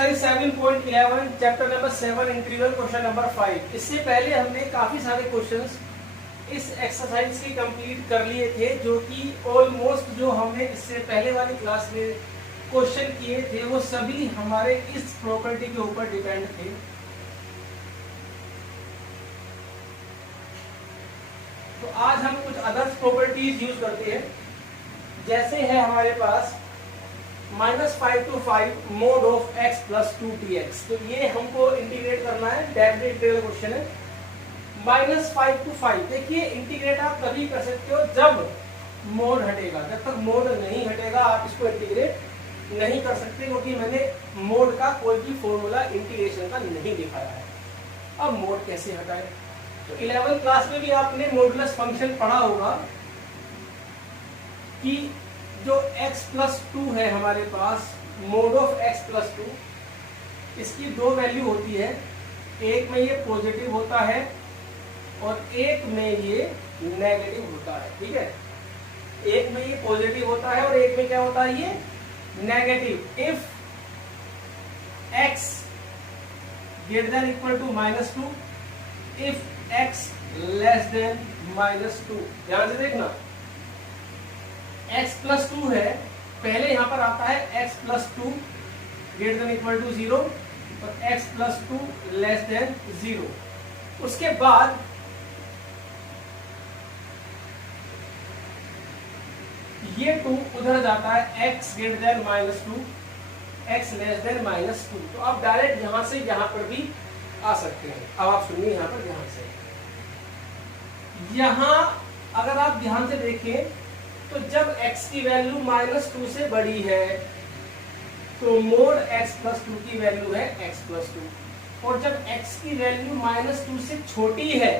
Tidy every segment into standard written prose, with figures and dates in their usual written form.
Exercise 7.11 chapter number 7 integral question number 5। इससे पहले हमने काफी सारे क्वेश्चंस इस एक्सरसाइज की कंप्लीट कर लिए थे, जो कि ऑलमोस्ट जो हमने इससे पहले वाली क्लास में क्वेश्चन किए थे वो सभी हमारे इस प्रॉपर्टी के ऊपर डिपेंड थे। तो आज हम कुछ अदर्स प्रॉपर्टीज यूज करते हैं, जैसे है हमारे पास -5 to 5 mod of x plus 2tx। तो ये हमको इंटीग्रेट करना है, डायरेक्ट इंटीग्रल क्वेश्चन है। -5 to 5 देखिए, इंटीग्रेट आप तभी कर सकते हो जब मोड हटेगा। जब तक मोड नहीं हटेगा आप इसको इंटीग्रेट नहीं कर सकते, क्योंकि मैंने मोड का कोई भी फॉर्मूला इंटीग्रेशन का नहीं दिखाया है। अब मोड कैसे हटाए? तो 11th क्लास में भी आपने मॉडुलस फंक्शन पढ़ा होगा कि जो x प्लस 2 है हमारे पास, मोड ऑफ x प्लस 2, इसकी दो वैल्यू होती है। एक में ये पॉजिटिव होता है और एक में ये नेगेटिव होता है। ठीक है, एक में ये पॉजिटिव होता है और एक में क्या होता है, ये negative. If x greater than equal to -2, if x less than -2। ध्यान से देखना, x प्लस 2 है, पहले यहां पर आता है x plus 2 greater than equal to 0 और x प्लस 2 लेस देन 0। उसके बाद ये 2 उधर जाता है x greater then -2, x less than -2। तो आप डायरेक्ट यहां से यहां पर भी आ सकते हैं। अब आप सुनिए यहां पर ध्यान से, यहां अगर आप ध्यान से देखें तो जब x की वैल्यू -2 से बड़ी है तो मोड x प्लस 2 की वैल्यू है x प्लस 2, और जब x की वैल्यू -2 से छोटी है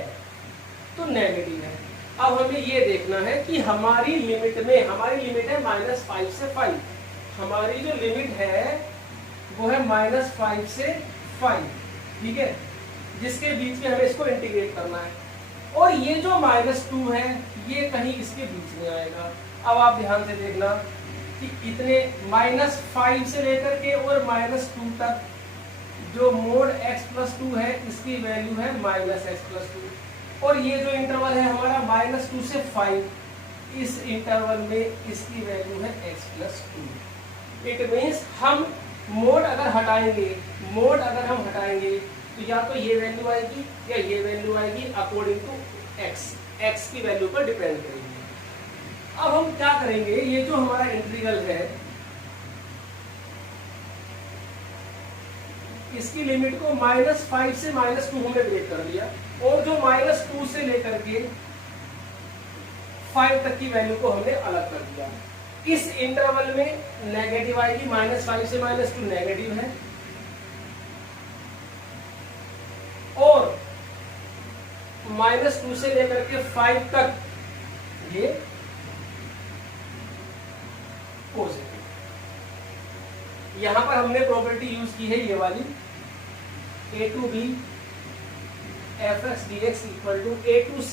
तो नेगेटिव है। अब हमें ये देखना है कि हमारी लिमिट में, हमारी लिमिट है -5 से 5, हमारी जो लिमिट है वो है -5 से 5। ठीक है, जिसके बीच में हमें इसको इंटीग्रेट करना है, और ये जो -2 है ये कहीं इसके बीच में आएगा। अब आप ध्यान से देखना कि इतने -5 से लेकर के और -2 तक जो मोड x प्लस 2 है इसकी वैल्यू है -x प्लस 2, और ये जो इंटरवल है हमारा -2 से 5, इस इंटरवल में इसकी वैल्यू है x प्लस 2। इट मीन्स हम मोड अगर हटाएंगे, तो या तो ये वैल्यू आएगी या ये वैल्यू आएगी, अकॉर्डिंग टू x की वैल्यू पर डिपेंड करेगी। अब हम क्या करेंगे, ये जो हमारा इंटीग्रल है इसकी लिमिट को -5 से -2 हमने ब्रेक कर दिया, और जो -2 से लेकर के 5 तक की वैल्यू को हमने अलग कर दिया। इस इंटरवल में नेगेटिव आएगी, -5 से -2 नेगेटिव है, और -2 से लेकर के 5 तक ये पॉजिटिव। यहां पर हमने प्रॉपर्टी यूज की है ये वाली, a to b fx dx equal to a to c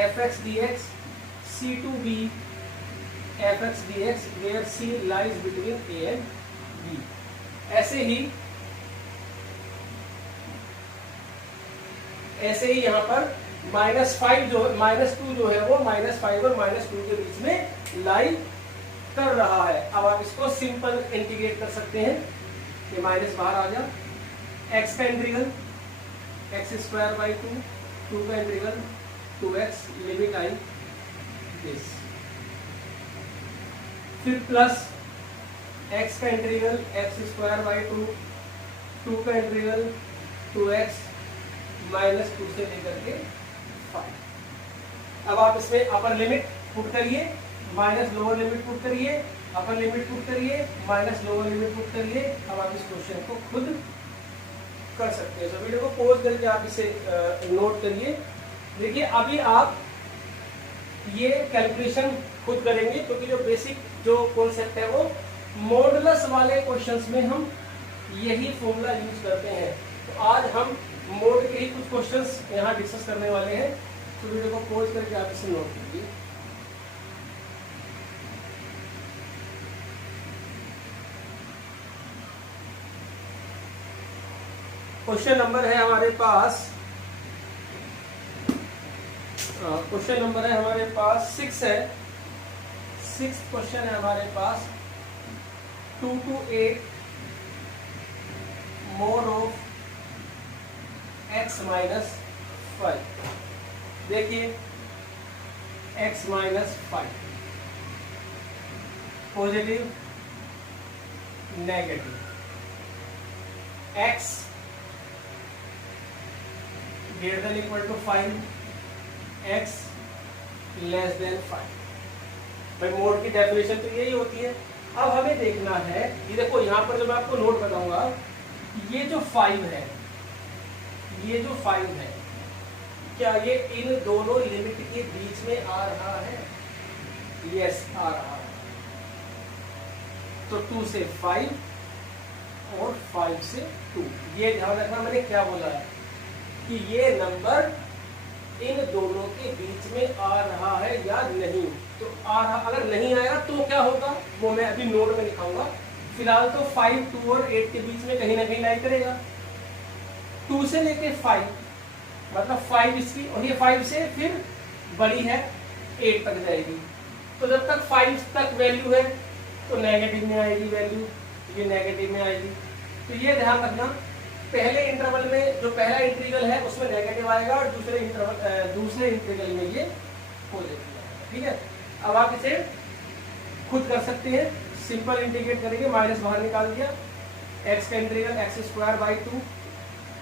fx dx, c to b fx dx, where c lies between a and b। ऐसे ही यहाँ पर -2 जो है वो -5 और -2 के बीच में लाई कर रहा है। अब आप इसको सिंपल इंटीग्रेट कर सकते हैं कि माइनस बाहर आ जा, x का इंटीग्रल x² 2 का integral 2x, limit I this, फिर प्लस x का इंटीग्रल x² 2 का इंटीग्रल 2x -2 से लेकर के 5। अब आप इसमें अपर लिमिट पुट करिए, माइनस लोअर लिमिट पुट करिए, अपर लिमिट पुट करिए, माइनस लोअर लिमिट पुट करिए। अब आप इस क्वेश्चन को खुद कर सकते हैं। तो वीडियो को पॉज करके आप इसे नोट करिए। देखिए, अभी आप ये कैलकुलेशन खुद करेंगे, क्योंकि जो बेसिक जो कॉन्सेप्ट है वो मॉडुलस वाले क्वेश्चंस में हम यही फॉर्मूला यूज करते हैं। तो आज हम मोड के ही कुछ क्वेश्चंस यहाँ डिस्कस करने वाले हैं। तो वीडियो को पॉज करके आप इसे नोट कीजिए। क्वेश्चन नंबर है हमारे पास, क्वेश्चन नंबर है हमारे पास 6 है। 6 क्वेश्चन है हमारे पास। 2 to 8 mod of x minus 5। देखिए x minus 5 positive negative, x greater than equal to 5, x less than 5। भाई मोड की डेफिनेशन तो यही होती है। अब हमें देखना है, ये देखो यहाँ पर जो मैं आपको नोट बताऊंगा, ये जो 5 है, ये जो 5 है, क्या ये इन दोनों लिमिट के बीच में आ रहा है? यस, आ रहा है। तो 2 से 5 और 5 से 2, ये ध्यान रखना मैंने क्या बोला है कि ये नंबर इन दोनों के बीच में आ रहा है या नहीं। तो आ रहा, अगर नहीं आएगा तो क्या होगा वो मैं अभी नोट में लिखाऊंगा। फिलहाल तो 5, 2 और 8 के बीच में कहीं ना कहीं लाई करेगा। 2 से लेके 5 मतलब 5 इसकी, और ये 5 से फिर बड़ी है 8 तक जाएगी। तो जब तक 5 तक वैल्यू है तो नेगेटिव में आएगी वैल्यू, ये नेगेटिव में आएगी। तो ये ध्यान रखना, पहले इंटरवल में जो पहला इंटीग्रल है उसमें नेगेटिव आएगा और दूसरे इंटीग्रल में ये पॉजिटिव आएगा। ठीक है, अब आप इसे खुद कर सकते हैं, सिंपल इंटीग्रेट करेंगे, माइनस बाहर निकाल दिया, x का इंटीग्रल x²/2,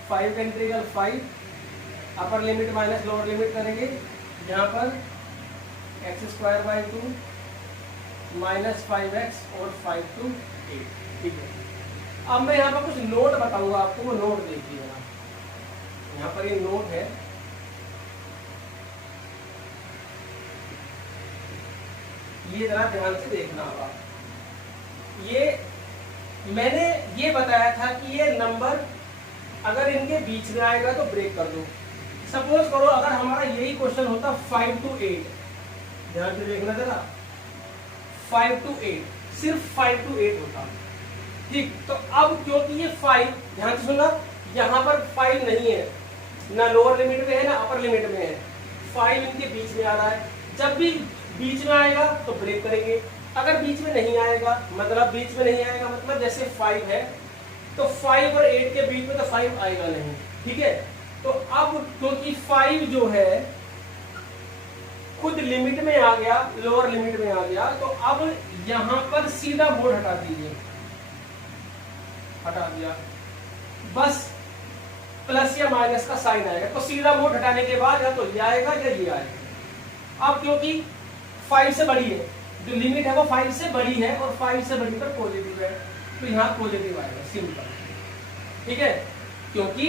5 का integral 5, upper limit minus lower limit करेंगे, यहाँ पर x²/2 माइनस 5x और 5 to 8। ठीक है, अब मैं यहाँ पर कुछ नोट बताऊंगा आपको, वो नोट देखिएगा। यहाँ पर ये नोट है, ये जरा ध्यान से देखना होगा। ये मैंने ये बताया था कि ये नंबर अगर इनके बीच में आएगा तो ब्रेक कर दो। सपोज करो अगर हमारा यही क्वेश्चन होता 5 to 8, ध्यान से देखना जरा, 5 to 8, सिर्फ 5 to 8 होता। ठीक, तो अब क्योंकि ये 5, ध्यान से सुनना, यहाँ पर 5 नहीं है, ना लोअर लिमिट में है ना अपर लिमिट में है, 5 इनके बीच में आ रहा है। जब भी बीच में आएगा तो ब्रेक करेंगे, अगर बीच में नहीं आएगा मतलब जैसे 5 है तो 5 और 8 के बीच में तो 5 आएगा नहीं। ठीक है, तो अब क्योंकि 5 जो है खुद लिमिट में आ गया, लोअर लिमिट में आ गया, तो अब यहां पर सीधा मोड हटा दीजिए, हटा दिया, बस प्लस या माइनस का साइन आएगा। तो सीधा मोड हटाने के बाद या तो ये आएगा या ये आएगा। अब क्योंकि 5 से बड़ी है, जो लिमिट है वो 5 से बड़ी है और 5 से बड़ी पर पॉजिटिव है, तो यहाँ पॉजिटिव आएगा, सिंपल। ठीक है, क्योंकि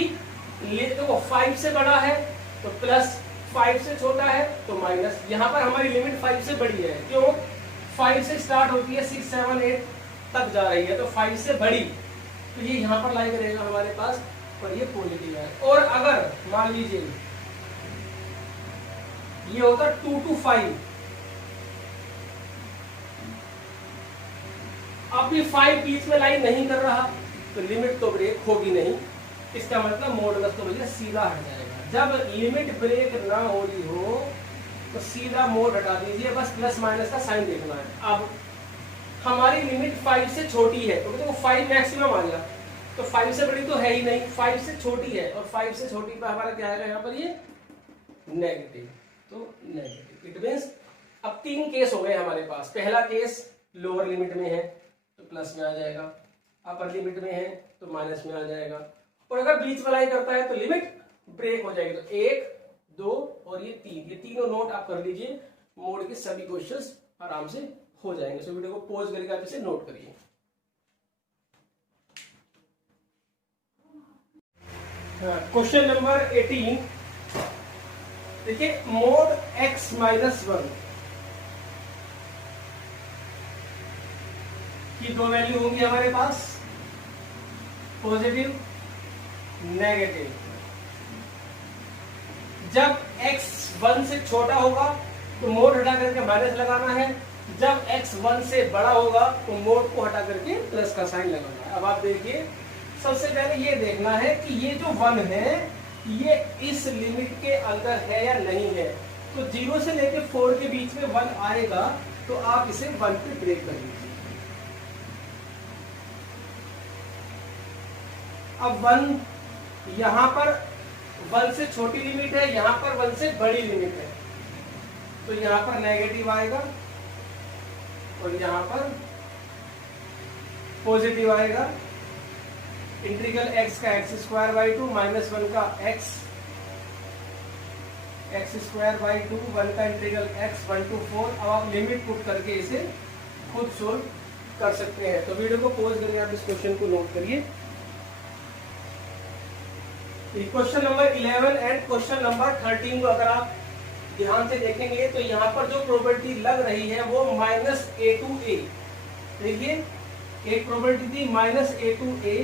देखो 5 से बड़ा है तो प्लस, 5 से छोटा है तो माइनस। यहाँ पर हमारी लिमिट 5 से बड़ी है, क्यों? 5 से स्टार्ट होती है, 6, 7, 8 तक जा रही है, तो 5 से बड़ी, तो ये यहाँ पर लाई करेगा हमारे पास और ये पॉजिटिव है। और अगर मान लीजिए ये होता 2 to 5, अब ये 5 बीच में लाइन नहीं कर रहा तो लिमिट तो ब्रेक होगी नहीं, इसका मतलब मॉडुलस तो भैया सीधा हट जाएगा। जब लिमिट ब्रेक ना हो रही हो तो सीधा मोड हटा दीजिए, बस प्लस माइनस का साइन देखना है। अब हमारी लिमिट 5 से छोटी है तो देखो 5 मैक्सिमम आ गया, तो 5 से बड़ी तो है ही नहीं, 5 से छोटी है, और 5 से छोटी पर हमारा क्या है यहाँ पर ये नेगेटिव, तो नेगेटिव। इट मींस अब 3 केस हो गए हमारे पास। पहला केस लोअर लिमिट में है तो प्लस में आ जाएगा, अपर लिमिट में है तो माइनस में आ जाएगा, और अगर बीच में लाई करता है तो लिमिट ब्रेक हो जाएगी। तो 1, 2 और ये 3, ये तीनों नोट आप कर लीजिए, मोड के सभी क्वेश्चंस आराम से हो जाएंगे। सो वीडियो को पॉज करके आप इसे नोट करिए। क्वेश्चन नंबर 18 देखिए, मोड x माइनस 1 की 2 वैल्यू होंगी हमारे पास, पॉजिटिव नेगेटिव। जब x 1 से छोटा होगा तो मोड हटा करके माइनस लगाना है, जब x 1 से बड़ा होगा तो मोड को हटा करके प्लस का साइन लगाना है। अब आप देखिए सबसे पहले ये देखना है कि ये जो 1 है ये इस लिमिट के अंदर है या नहीं है। तो 0 से लेकर 4 के बीच में 1 आएगा तो आप इसे 1 पे ब्रेक कर लीजिए। अब 1 यहां पर 1 से छोटी लिमिट है, यहां पर 1 से बड़ी लिमिट है, तो यहां पर नेगेटिव आएगा और यहां पर पॉजिटिव आएगा। इंटीग्रल x का x²/2 -1 का x² 1 का इंटीग्रल x 1 to 4। अब आप लिमिट पुट करके इसे खुद सोल्व कर सकते हैं। तो वीडियो को पॉज करके आप इस क्वेश्चन को नोट करिए। Question number 11 and question number 13 को अगर आप ध्यान से देखेंगे तो यहाँ पर जो प्रोबेबिलिटी लग रही है वो -a to a। देखिए एक प्रोबेबिलिटी थी -a to a,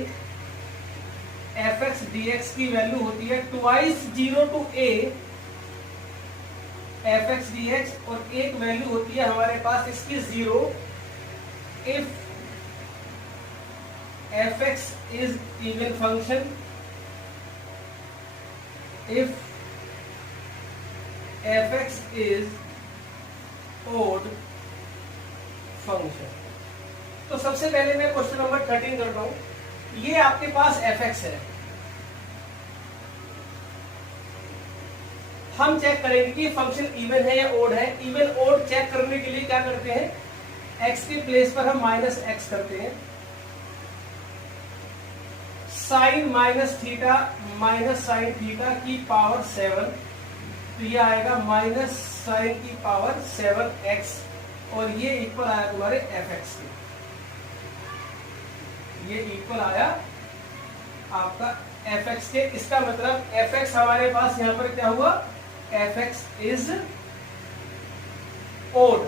fx dx की वैल्यू होती है twice 0 to a fx dx, और एक वैल्यू होती है हमारे पास इसकी 0 if fx is even function, if fx is odd function। तो सबसे पहले मैं क्वेश्चन नंबर 13 करता हूं। ये आपके पास fx है, हम चेक करेंगे कि फंक्शन इवन है या ओड है। इवन ओड चेक करने के लिए क्या करते हैं, x के प्लेस पर हम -x करते हैं, साइन -θ की पावर 7, तो ये आएगा -sin की पावर 7x, और ये इक्वल आया तुम्हारे fx के, ये इक्वल आया आपका fx के। इसका मतलब fx हमारे पास यहां पर क्या हुआ, fx इज ओड।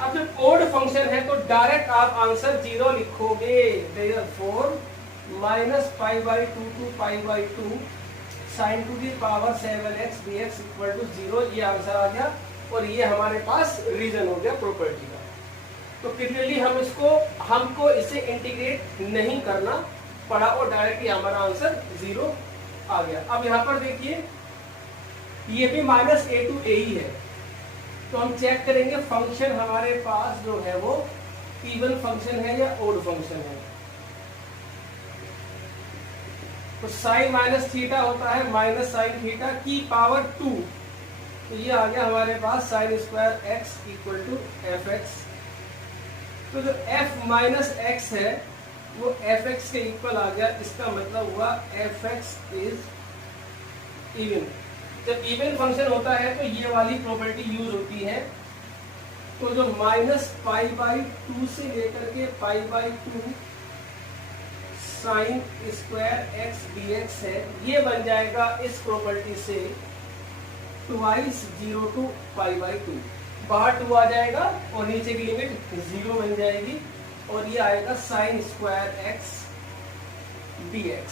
अब जब ओड फंक्शन है तो डायरेक्ट आप आंसर 0 लिखोगे, therefore -π/2 to π/2 sin to the power 7x dx equal to 0, ये आंसर आ गया। और ये हमारे पास रीजन हो गया प्रॉपर्टी का। तो क्लियरली हमको इसे इंटीग्रेट नहीं करना पड़ा और डायरेक्टली हमारा आंसर 0 आ गया। अब यहाँ पर देखिए ये भी -a to a ही है, तो हम चेक करेंगे फंक्शन हमारे पास जो है वो इवन फंक्शन है या ओड फंक्शन है। तो साइन -θ होता है -sin θ की पावर 2, तो ये आ गया हमारे पास sin² x equal to fx। तो जो f - x है वो fx के इक्वल आ गया, इसका मतलब हुआ fx इज इवन। जब इवन फंक्शन होता है तो ये वाली प्रॉपर्टी यूज होती है। तो जो -π/2 से लेकर के π/2 sin² x dx है, ये बन जाएगा इस प्रॉपर्टी से ट्वाइस 0 to π/2। बाहर 2 आ जाएगा और नीचे की लिमिट 0 बन जाएगी, और ये आएगा sin² x dx।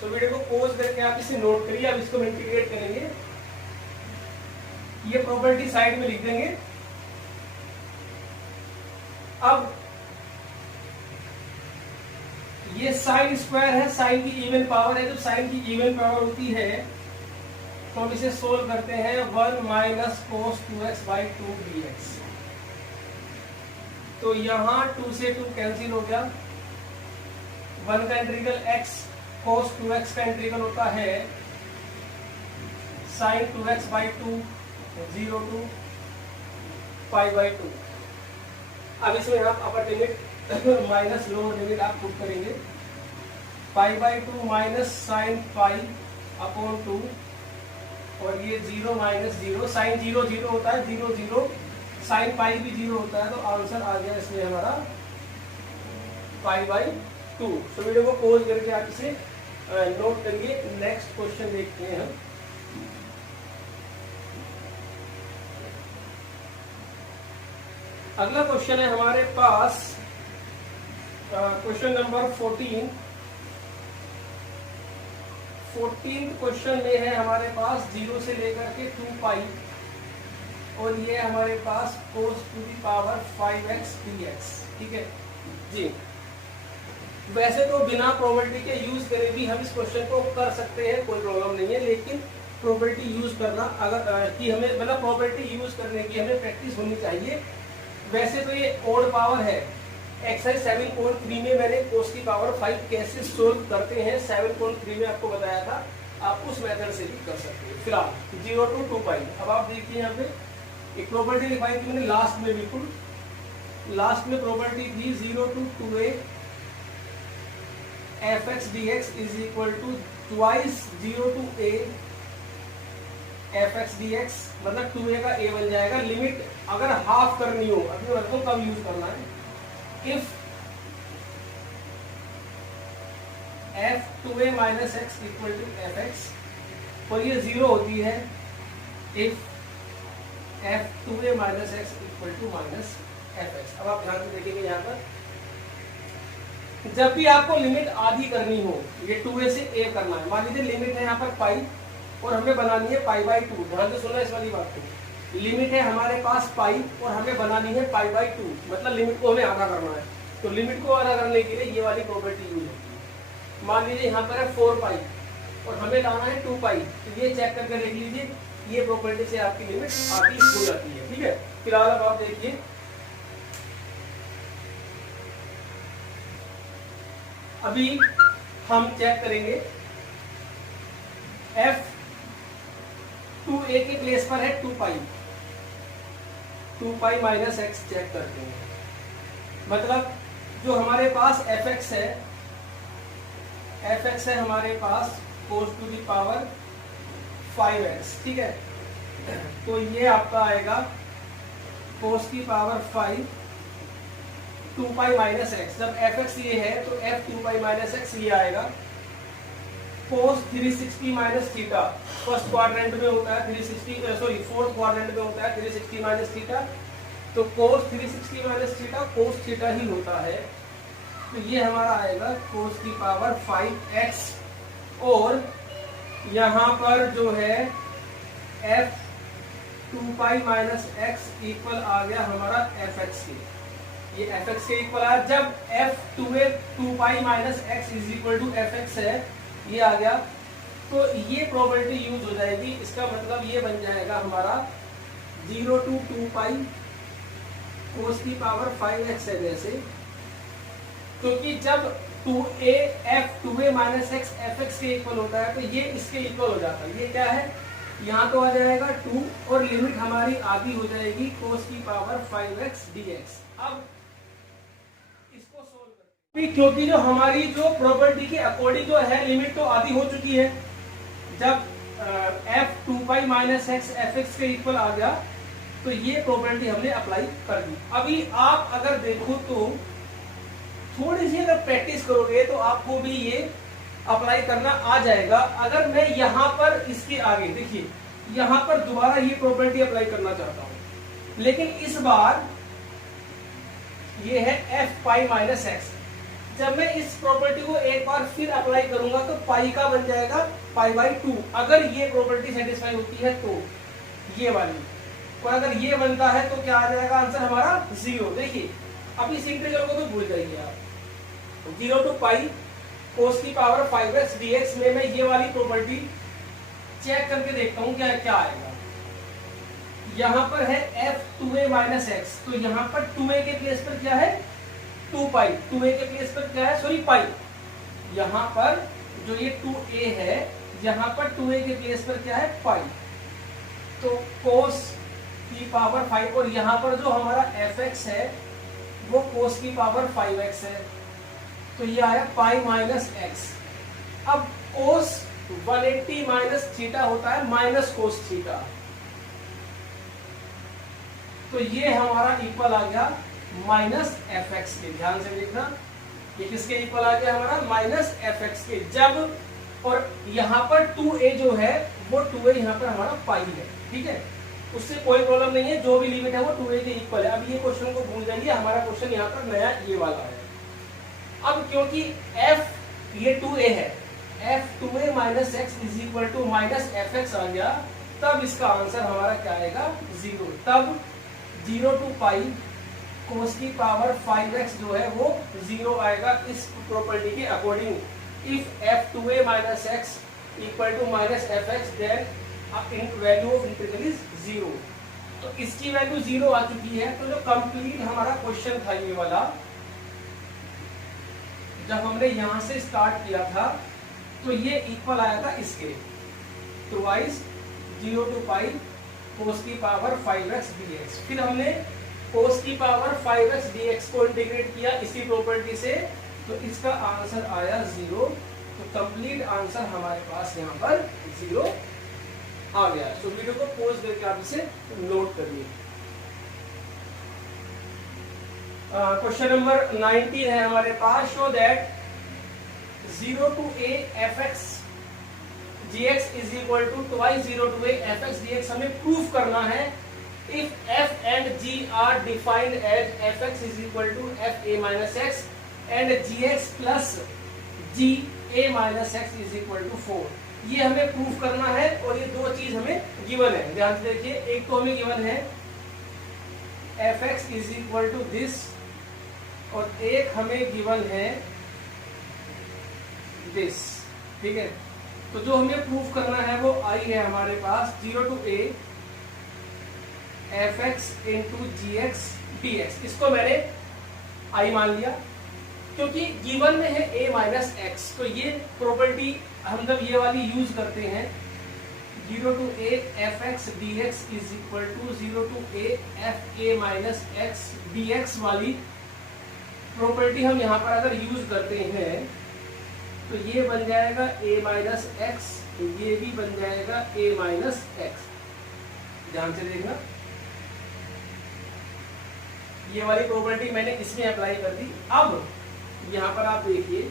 तो वीडियो को पॉज करके आप इसे नोट करिए। अब इसको इंटीग्रेट करेंगे, ये प्रॉपर्टी साइड में लिख देंगे। अब ये sin² है, साइन की इवन पावर है। जब साइन की इवन पावर होती है तो हम इसे सोल्व करते हैं, 1 - cos 2x/2 dx। तो यहां 2 से 2 कैंसिल हो गया, 1 का इंटीग्रल x cos 2x का इंटीग्रल होता है sin 2x/2 0 to π/2। अब इसमें आप upper limit minus lower limit आप पुट करेंगे, π/2 sin π/2, और ये 0 - 0, साइन 0 0 होता है, 0 0 साइन पाई भी 0 होता है, तो आंसर आ गया इसमें हमारा π/2। तो वीडियो को पॉज करके आप इसे नोट करिए। नेक्स्ट क्वेश्चन देखते हैं हम। अगला क्वेश्चन है हमारे पास क्वेश्चन नंबर 14। 14th क्वेश्चन में है हमारे पास 0 से लेकर के 2π, और ये हमारे पास cos to the power 5x dx। ठीक है जी। वैसे तो बिना प्रोबेबिलिटी के यूज करे भी हम इस क्वेश्चन को कर सकते हैं, कोई प्रॉब्लम नहीं है, लेकिन प्रोबेबिलिटी यूज करना अगर कि हमें मतलब प्रोबेबिलिटी यूज करने की हमें प्रैक्टिस होनी चाहिए। वैसे तो ये ओड पावर है। एक्सरसाइज 7.3 में मैंने कोस की पावर 5 कैसे सोल्व करते हैं 7.3 में आपको बताया था, आप उस मेथड से भी कर सकते हैं। फिलहाल 0 to 2 पाई। अब आप देखिए यहाँ पे एक प्रोबेबिलिटी लिखवाई थी मैंने लास्ट में, बिल्कुल लास्ट में प्रोबेबिलिटी थी 0 to 2a fx dx is equal to twice 0 to a fx dx, मतलब 2a का a बन जाएगा। लिमिट अगर हाफ करनी हो, अपने वर्ग को कब यूज करना है, if f2a minus x equal to fx, और ये 0 होती है if f2a minus x equal to minus fx। अब आप ध्यान से देखेंगे यहाँ पर जब भी आपको लिमिट आधी करनी हो, ये 2a से a करना है, मान लीजिए लिमिट है यहाँ पर पाई और हमें बनानी है पाई बाई 2। ध्यान से सुनना इस वाली बात को, लिमिट है हमारे पास पाई और हमें बनानी है पाई बाई 2, मतलब लिमिट को हमें आधा करना है। तो लिमिट को आधा करने के लिए ये वाली प्रॉपर्टी यूज होती है। मान लीजिए यहाँ पर है 4 पाई और हमें लाना है 2 पाई, तो ये चेक करके देख लीजिए, ये प्रॉपर्टी से आपकी लिमिट आधी हो जाती है। ठीक है, फिलहाल अब आप देखिए अभी हम चेक करेंगे f2a के प्लेस पर है 2 पाई माइनस x चेक करते हैं। मतलब जो हमारे पास fx है हमारे पास cos to the power 5x, ठीक है। तो ये आपका आएगा cos की पावर 5 2 पाई माइनस एक्स। जब fx ये है तो f 2 पाई माइनस एक्स ये आएगा। cos 360 minus theta first quadrant में होता है, 360 सॉरी फोर्थ क्वाड्रेंट में होता है 360 माइनस थीटा, तो cos 360 minus theta cos theta ही होता है। तो ये हमारा आएगा cos की पावर 5x, और यहाँ पर जो है f 2 pi minus x equal आ गया हमारा fx के, ये fx के इक्वल आया। जब f2a 2 pi minus x is equal to fx है, ये आ गया, तो ये प्रोबेबिलिटी यूज हो जाएगी। इसका मतलब ये बन जाएगा हमारा 0 to 2 पाई कोस की पावर 5x है जैसे, क्योंकि जब 2a f2a minus x fx के इक्वल होता है तो ये इसके इक्वल हो जाता है। ये क्या है, यहाँ तो आ जाएगा 2 और लिमिट हमारी आधी हो जाएगी कोस की पावर 5x dx। अब इसको सोल्व करते हैं, क्योंकि जो हमारी जो प्रॉपर्टी के अकॉर्डिंग जो है लिमिट तो आधी हो चुकी है। जब f 2 pi minus x fx के इक्वल आ गया तो ये प्रॉपर्टी हमने अप्लाई कर दी। अभी आप अगर देखो तो थोड़ी सी अगर प्रैक्टिस करोगे तो आपको भी ये अप्लाई करना आ जाएगा। अगर मैं यहाँ पर इसके आगे देखिए, यहाँ पर दोबारा ये प्रॉपर्टी अप्लाई करना चाहता हूं, लेकिन इस बार ये है f पाई माइनस एक्स। जब मैं इस प्रॉपर्टी को एक बार फिर अप्लाई करूंगा तो पाई का बन जाएगा पाई बाई 2, अगर ये प्रॉपर्टी सेटिस्फाई होती है तो ये वाली, और अगर ये बनता है तो क्या आ जाएगा आंसर हमारा 0। देखिए अब इस इंटीग्रल को तो भूल जाइए आप, 0 to पाई कोस की पावर 5x dx में मैं ये वाली प्रॉपर्टी चेक करके देखता हूं क्या क्या आएगा। यहाँ पर है f2a माइनस एक्स, तो यहाँ पर 2a के प्लेस पर क्या है 2 पाई, 2a के प्लेस पर क्या है सॉरी पाई, यहाँ पर जो ये 2a है यहाँ पर 2a के प्लेस पर क्या है पाई, तो कोस की पावर 5, और यहाँ पर जो हमारा fx है वो कोस की पावर 5x है, तो ये आया पाई माइनस एक्स। अब कोस 180 माइनस थीटा होता है माइनस कोस थीटा, तो ये हमारा इक्वल आ गया माइनस fx के। ध्यान से देखना, ये किसके इक्वल आ गया हमारा माइनस fx के। जब और यहाँ पर 2a जो है वो 2a यहाँ पर हमारा पाई है, ठीक है, उससे कोई प्रॉब्लम नहीं है, जो भी लिमिट है वो 2a के इक्वल है। अब ये क्वेश्चन को भूल जाइए, हमारा क्वेश्चन यहाँ पर नया ये वाला है। अब क्योंकि f ये 2a है, f2a minus x is equal to minus fx आ गया, तब इसका आंसर हमारा क्या आएगा 0। तब 0 to पाई cos की पावर 5x जो है वो 0 आएगा इस प्रॉपर्टी के according. If f2a minus x equal to minus fx then value of integral is 0। तो इसकी वैल्यू 0 आ चुकी है। तो जो कंप्लीट हमारा क्वेश्चन था ये वाला, जब हमने यहां से स्टार्ट किया था तो ये इक्वल आया था इसके ट्वाइस 0 to पाई cos की पावर 5x dx। फिर हमने cos की पावर 5x dx को इंटीग्रेट किया इसी प्रॉपर्टी से, तो इसका आंसर आया 0। तो कंप्लीट आंसर हमारे पास यहाँ पर 0 आ गया। तो वीडियो को पॉज करके आप इसे नोट करिए। क्वेश्चन नंबर 19 है हमारे पास। Show that 0 to a fx gx is equal to twice 0 to a fx dx। हमें प्रूफ करना है if f and g are defined as fx is equal to fa minus x and gx plus g a minus x is equal to 4। ये हमें proof करना है और ये दो चीज हमें गिवन है। ध्यान से देखिए, एक तो हमें गिवन है fx is equal to this और एक हमें गिवन है this। ठीक है, तो जो हमें प्रूफ करना है वो आई है हमारे पास 0 to a fx into gx dx। इसको मैंने आई मान लिया क्योंकि गिवन में है a माइनस एक्स। तो ये प्रॉपर्टी हम जब ये वाली यूज करते हैं 0 to a fx dx is equal to 0 to a fa minus x dx वाली प्रॉपर्टी हम यहाँ पर अगर यूज करते हैं तो ये बन जाएगा a माइनस एक्स, ये भी बन जाएगा a माइनस एक्स। ध्यान से देखना, ये वाली प्रॉपर्टी मैंने इसमें अप्लाई कर दी। अब यहाँ पर आप देखिए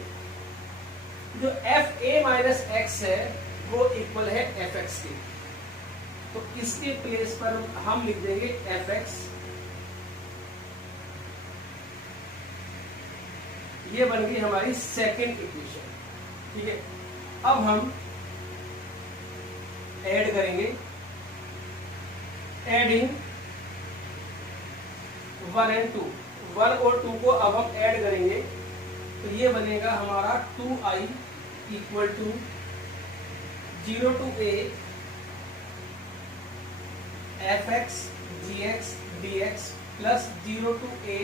जो fa माइनस एक्स है वो इक्वल है fx के, तो इसके प्लेस पर हम लिख देंगे fx। ये बन गई हमारी सेकेंड इक्वेशन। ठीक है, अब हम ऐड करेंगे, एडिंग 1 and 2, 1 और 2 को अब हम ऐड करेंगे तो ये बनेगा हमारा 2i equal to 0 to a fx gx dx plus 0 to a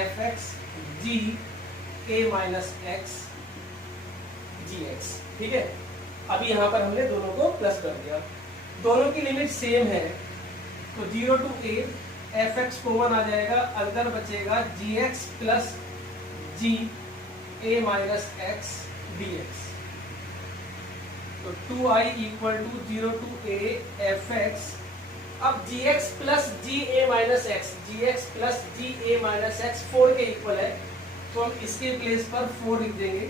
fx g a minus x gx। ठीक है, अभी यहां पर हमने दोनों को प्लस कर दिया, दोनों की लिमिट सेम है तो 0 to a fx कॉमन आ जाएगा, अंदर बचेगा gx plus g a minus x dx। तो 2i equal to 0 to a fx। अब gx plus g a minus x, gx plus g a minus x 4 के equal है, तो हम इसके प्लेस पर 4 लिख देंगे।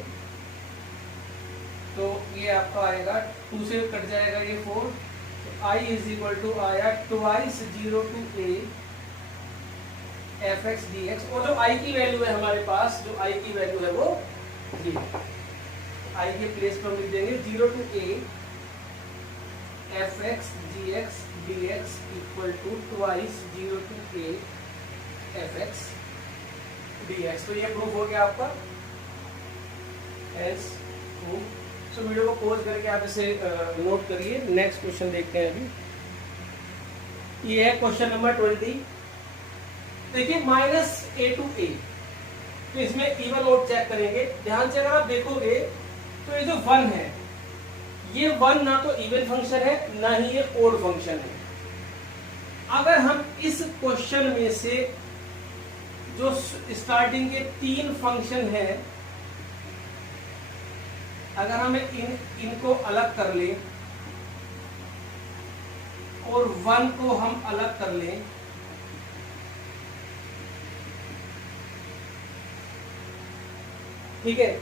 तो ये आपका आएगा 2 से कट जाएगा ये 4, तो i इज इक्वल टू आया twice 0 to a fx dx। और जो i की वैल्यू है हमारे पास, जो i की वैल्यू है वो ये i के प्लेस पर लिख देंगे 0 to a fx gx dx equal to twice 0 to a fx dx। तो ये प्रूफ हो गया आपका एस प्रूफ। सो वीडियो को पॉज करके आप इसे नोट करिए। नेक्स्ट क्वेश्चन देखते हैं अभी। ये है क्वेश्चन नंबर 20। देखिए माइनस a to a, तो इसमें इवन ओड चेक करेंगे। ध्यान से अगर आप देखोगे तो ये जो 1 है, ये 1 ना तो इवन फंक्शन है ना ही ये ओड फंक्शन है। अगर हम इस क्वेश्चन में से जो स्टार्टिंग के 3 फंक्शन है, अगर हमें इनको अलग कर लें और 1 को हम अलग कर लें, ठीक है।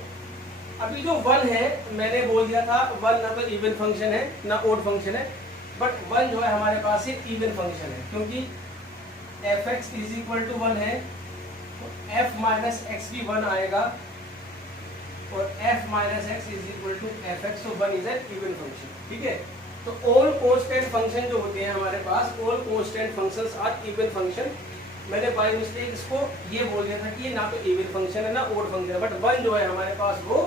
अभी जो 1 है मैंने बोल दिया था 1 ना तो इवन फंक्शन है ना ओड फंक्शन है, बट 1 जो है हमारे पास ये इवन फंक्शन है क्योंकि fx इज इक्वल टू 1 है, तो f माइनस एक्स भी 1 आएगा और f minus x is equal to fx, तो 1 इज एन इवन फंक्शन। ठीक है, तो ऑल कांस्टेंट फंक्शन जो होते हैं हमारे पास, all constant functions are even function. मैंने बाय मिस्टेक इसको ये बोल दिया था कि ये ना तो इवन फंक्शन है ना ओड फंक्शन है, बट 1 जो है हमारे पास वो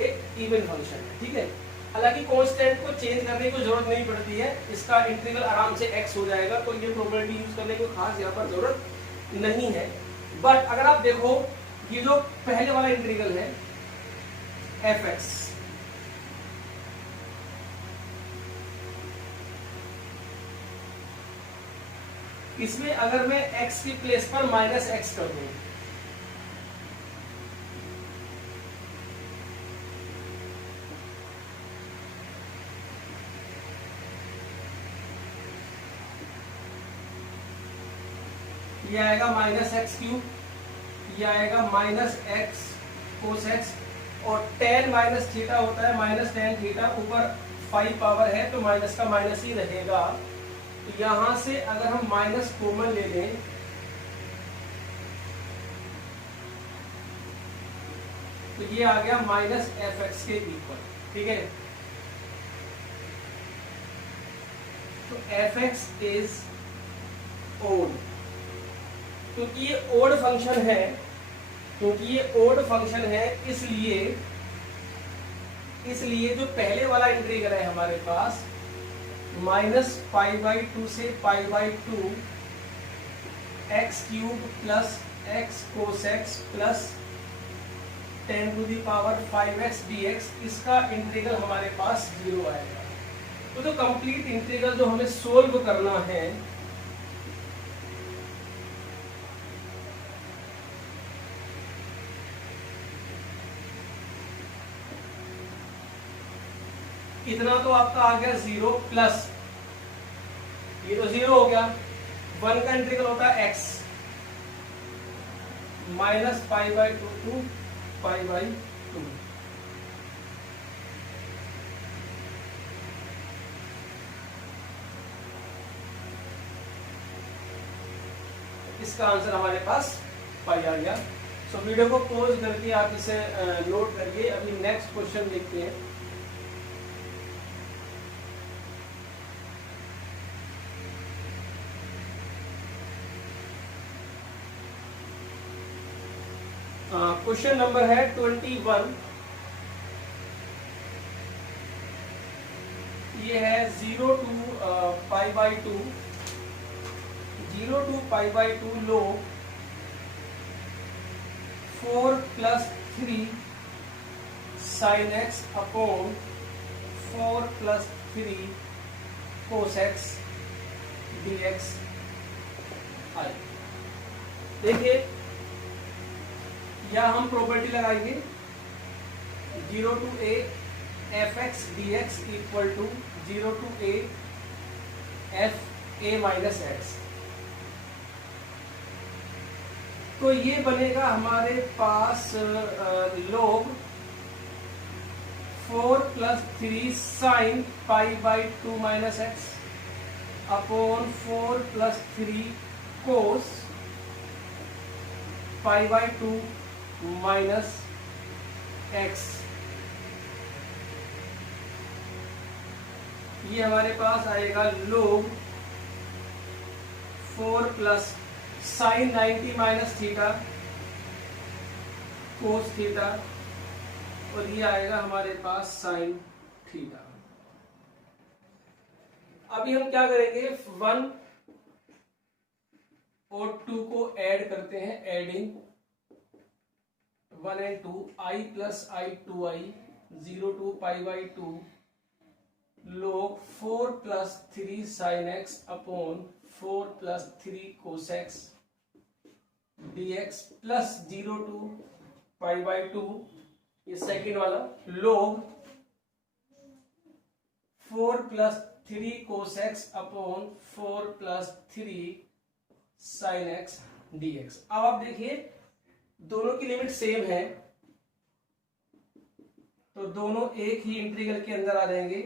एक इवन फंक्शन है, ठीक है। हालांकि कांस्टेंट को चेंज करने की जरूरत नहीं पड़ती है, इसका इंटीग्रल आराम से x हो जाएगा, तो ये प्रॉपर्टी यूज करने की खास यहाँ पर जरूरत नहीं है। बट अगर आप देखो ये जो पहले वाला इंटीग्रल है fx, इसमें अगर मैं x की प्लेस पर माइनस एक्स कर दूं, ये आएगा माइनस एक्स क्यूब, ये आएगा माइनस एक्स कोस एक्स, और टेन माइनस थीटा होता है माइनस टेन थीटा, ऊपर 5 पावर है तो माइनस का माइनस ही रहेगा। तो यहां से अगर हम माइनस कॉमन ले लें तो ये आ गया माइनस एफ एक्स के इक्वल, ठीक है। तो एफ एक्स इज ओड, क्योंकि ये ओड फंक्शन है, क्योंकि ये ओड फंक्शन है, इसलिए जो पहले वाला इंटीग्रल है हमारे पास माइनस पाई बाई टू से pi by two X cube plus X cos X plus 10 to the power 5x dx, इसका इंटीग्रल हमारे पास 0 आएगा। तो जो कंप्लीट इंटीग्रल जो हमें सोल्व करना है, इतना तो आपका आ गया 0 प्लस ये तो 0 हो गया, 1 का इंटीग्रल होता है x minus pi by two to pi by two. इसका आंसर हमारे पास पाई आ गया। सो वीडियो को पॉज करके आप इसे नोट करिए। अभी नेक्स्ट क्वेश्चन देखते हैं। क्वेश्चन नंबर है 21। ये है 0 to pi by two, 0 to pi by two log 4 plus 3 sine x upon 4 plus 3 cos x d x I. देखिए या हम प्रॉपर्टी लगाएंगे 0 to a f x d x equal to 0 to a f a minus x. तो ये बनेगा हमारे पास log 4 plus 3 sine pi by two minus x upon 4 plus 3 cos pi by two minus x. ये हमारे पास आएगा log 4 plus sign 90 minus theta cos theta, और ये आएगा हमारे पास साइन थीटा। अभी हम क्या करेंगे, 1 और 2 को ऐड करते हैं, adding 1 and 2 I plus I 2I 0 to pi by two log 4 plus 3 sine x upon 4 plus 3 cos X dx plus 0 to pi by two, ये सेकेंड वाला log 4 plus 3 cos X upon 4 plus 3 sine X dx। अब आप देखिए दोनों की limit same है, तो दोनों एक ही इंटीग्रल के अंदर आ जाएंगे।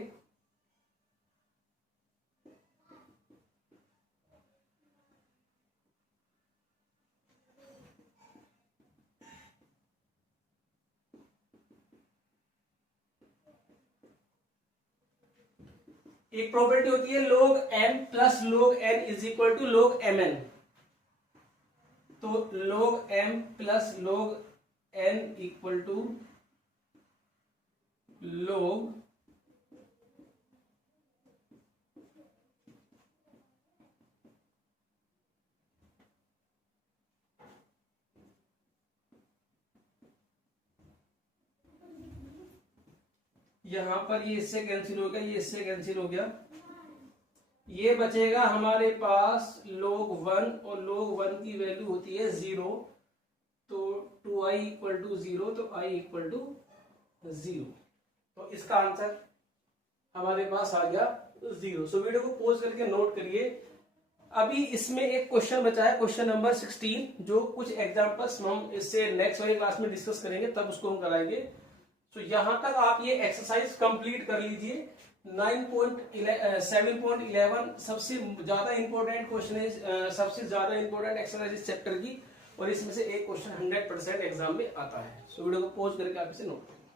एक प्रॉपर्टी होती है log n plus log n is equal to log mn। तो log m plus log n equal to log यहां पर ये इससे कैंसिल हो गया, ये इससे कैंसिल हो गया, ये बचेगा हमारे पास log 1 और log 1 की वैल्यू होती है 0, तो 2i इक्वल टू 0, तो i इक्वल टू 0। तो इसका आंसर हमारे पास आ गया 0। सो वीडियो को पॉज करके नोट करिए। अभी इसमें एक क्वेश्चन बचा है, क्वेश्चन नंबर 16, जो कुछ एग्जांपल्स हम इससे नेक्स्ट वाली क्लास में डिस्कस करेंगे, तब उसको हम कराएंगे। तो यहां तक आप ये एक्सरसाइज कंप्लीट कर लीजिए। 7.11 सबसे ज्यादा इंपॉर्टेंट क्वेश्चन है, सबसे ज्यादा इंपॉर्टेंट एक्सरसाइज इस चैप्टर की, और इसमें से एक क्वेश्चन 100% एग्जाम में आता है। सो वीडियो को पॉज करके आप इसे नोट करें।